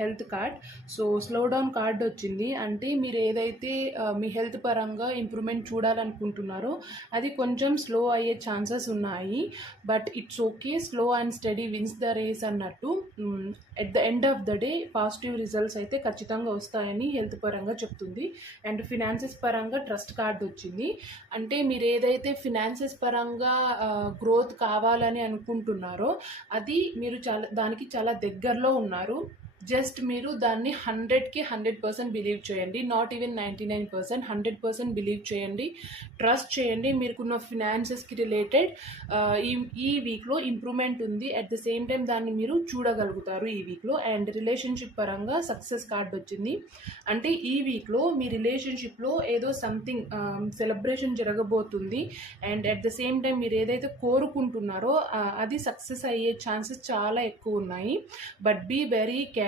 Health card. So slow down card వచ్చింది. అంటే మీరు ఏదైతే మీ హెల్త్ పరంగా ఇంప్రూవ్మెంట్ చూడాలనుకుంటున్నారో అది కొంచెం స్లో అయ్యే ఛాన్సెస్ ఉన్నాయి. But it's okay, slow and steady wins the race అన్నట్టు. At the end of the day positive results అయితే ఖచ్చితంగా వస్తాయని హెల్త్ పరంగా చెప్తుంది. అండ్ ఫినాన్సెస్ పరంగా ట్రస్ట్ కార్డ్ వచ్చింది. అంటే మీరు ఏదైతే ఫినాన్సెస్ పరంగా గ్రోత్ కావాలని అనుకుంటున్నారో అది మీరు దానికి చాలా దగ్గరలో ఉన్నారు. జస్ట్ మీరు దాన్ని 100కి 100% బిలీవ్ చేయండి. నాట్ ఈవెన్ 99%, 100% బిలీవ్ చేయండి, ట్రస్ట్ చేయండి. మీరుకున్న ఫినాన్సెస్కి రిలేటెడ్ ఈ వీక్లో ఇంప్రూవ్మెంట్ ఉంది. అట్ ద సేమ్ టైం దాన్ని మీరు చూడగలుగుతారు ఈ వీక్లో. అండ్ రిలేషన్షిప్ పరంగా సక్సెస్ కార్డ్ వచ్చింది. అంటే ఈ వీక్లో మీ రిలేషన్షిప్లో ఏదో సంథింగ్ సెలబ్రేషన్ జరగబోతుంది. And at the same time మీరు ఏదైతే కోరుకుంటున్నారో అది సక్సెస్ అయ్యే ఛాన్సెస్ చాలా ఎక్కువ ఉన్నాయి. But be very careful.